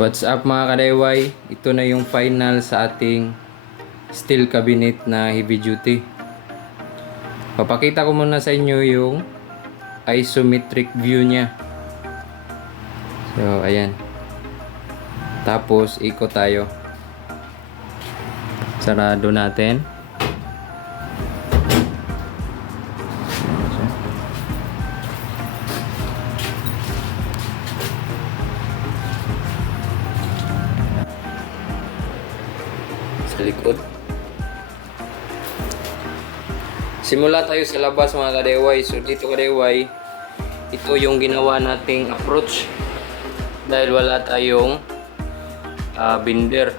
What's up mga kadayway? Ito na yung final sa ating steel cabinet na heavy duty. Papakita ko muna sa inyo yung isometric view niya. So ayan. Tapos ikot tayo. Sarado natin. Sa likod. Simula tayo sa labas mga kadayway. So dito kadayway, ito yung ginawa nating approach dahil wala tayong binder.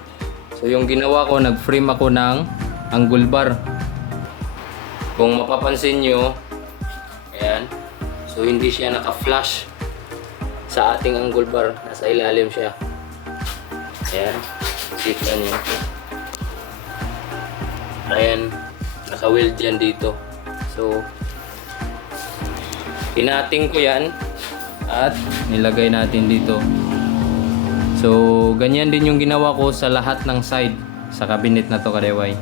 So yung ginawa ko, nag-frame ako ng angle bar. Kung mapapansin nyo, ayan, so hindi siya naka-flash sa ating angle bar, nasa ilalim siya. Ayan, kita nyo. Ayan, naka-weld yan dito. So tinating ko yan at nilagay natin dito. So ganyan din yung ginawa ko sa lahat ng side sa cabinet na to kadayway.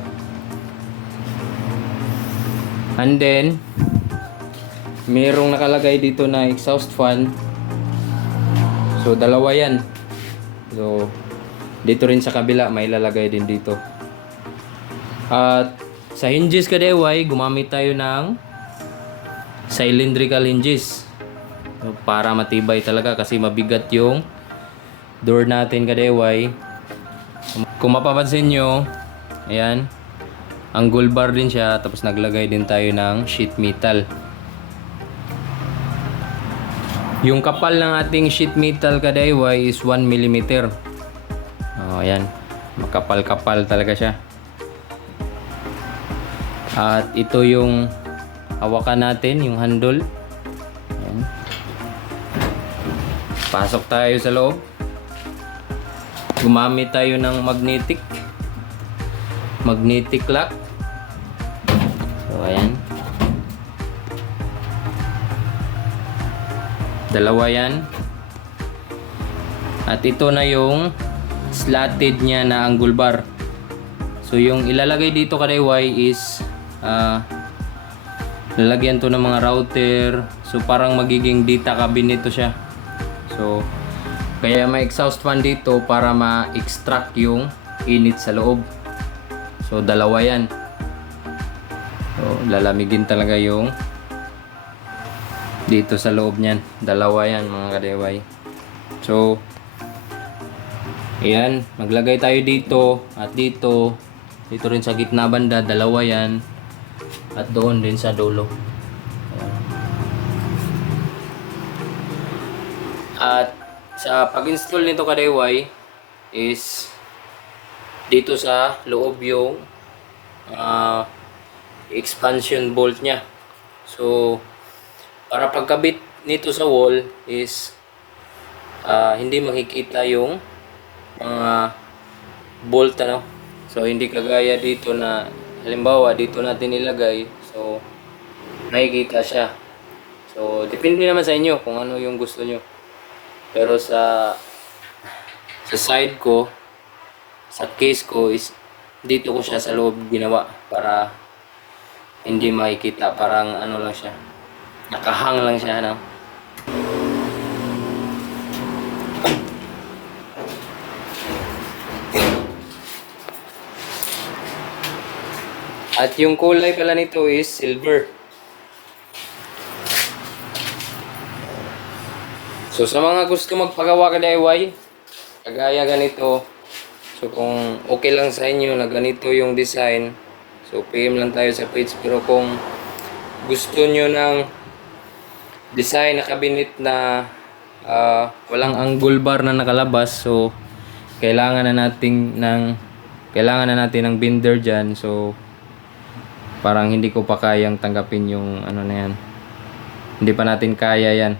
And then mayroong nakalagay dito na exhaust fan. So dalawa yan. So dito rin sa kabila may ilalagay din dito. At sa hinges kadayway, gumamit tayo ng cylindrical hinges. So, para matibay talaga kasi mabigat yung door natin kadayway. Kung mapapansin nyo, ayan, angle bar din siya. Tapos naglagay din tayo ng sheet metal. Yung kapal ng ating sheet metal kadayway is 1 mm. Oh, ayan, makapal-kapal talaga siya. At ito yung hawakan natin, yung handle. Ayan. Pasok tayo sa loob. Gumamit tayo ng magnetic lock. So ayan, dalawa yan. At ito na yung slatted nya na angle bar. So yung ilalagay dito kadayway is lalagyan to ng mga router. So parang magiging data cabinet to siya. So kaya may exhaust fan dito para ma-extract yung init sa loob. So dalawa yan. So lalamigin talaga yung dito sa loob niyan. Dalawa yan mga kadayway. So ayan, maglagay tayo dito at dito. Dito rin sa gitna banda, dalawa yan. At doon din sa dulo. At sa pag-install nito kadayway is dito sa loob yung expansion bolt nya. So para pagkabit nito sa wall is hindi makikita yung mga bolt ano. So hindi kagaya dito na halimbawa dito natin ilagay, so nakikita siya. So depende naman sa inyo kung ano yung gusto nyo. Pero sa side ko, sa case ko is dito ko siya sa loob ginawa para hindi makikita, parang ano lang siya, nakahang lang siya no? At yung kulay pala nito is silver. So sa mga gusto magpagawa kadayway, kagaya ganito. So kung okay lang sa inyo na ganito yung design, so PM lang tayo sa page. Pero kung gusto nyo ng design na cabinet na walang angle bar na nakalabas, so kailangan na natin ng binder dyan. So parang hindi ko pa kayang tanggapin yung ano na yan. Hindi pa natin kaya yan.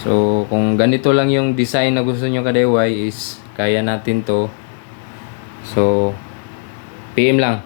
So kung ganito lang yung design na gusto nyo kadayway is kaya natin to. So PM lang.